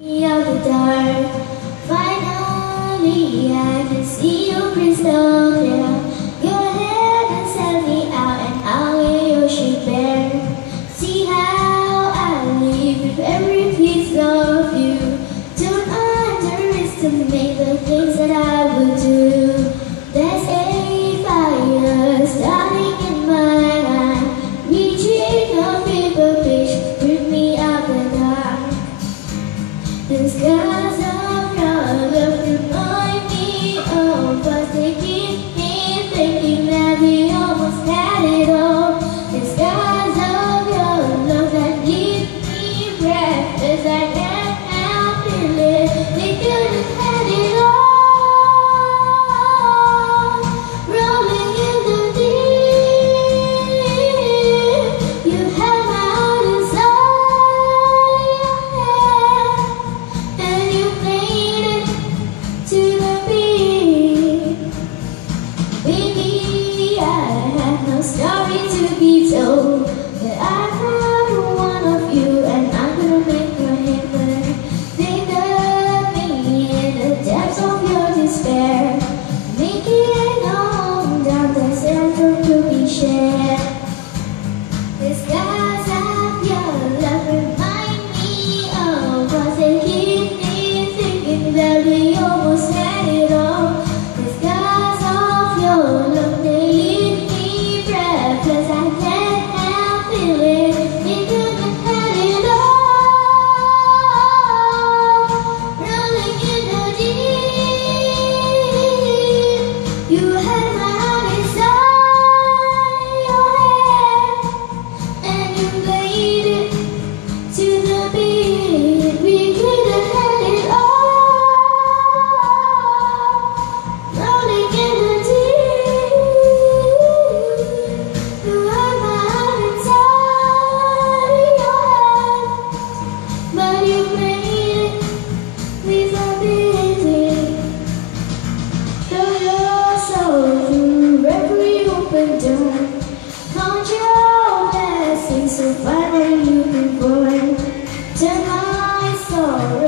Of the dark, finally I can see you crystal clear. Go ahead and sell me out and I'll wear your shape bare. See how I live with every piece of you. Don't underestimate the things that I would do. There's a fire starting in my eye, reaching a fever pitch, bring me out the dark. The skies of your love remind me of us, taking me thinking that we almost had it all. The skies of your love that leave me breathless, I can't help feeling we could have had it all. Rolling in the deep, you had my heart inside your hand. And you played it to the beat. Baby, I have no story to be told, but I found one of you, and I'm gonna make your head burn. Think of me in the depths of your despair, making a home down the center to be shared. The skies of your love remind me of us, they keep me thinking that we almost had it all. The skies of your love, they leave me breathless, I can't help feeling we could have had it all. Rolling in the deep, you had my heart inside your hand, and you played it to the beat. We could have had it all. Rolling in the deep, you had my heart inside your hand, but you played it without beating. Show your soul through every open door. Count your blessings so finally you can born. Turn my sorrow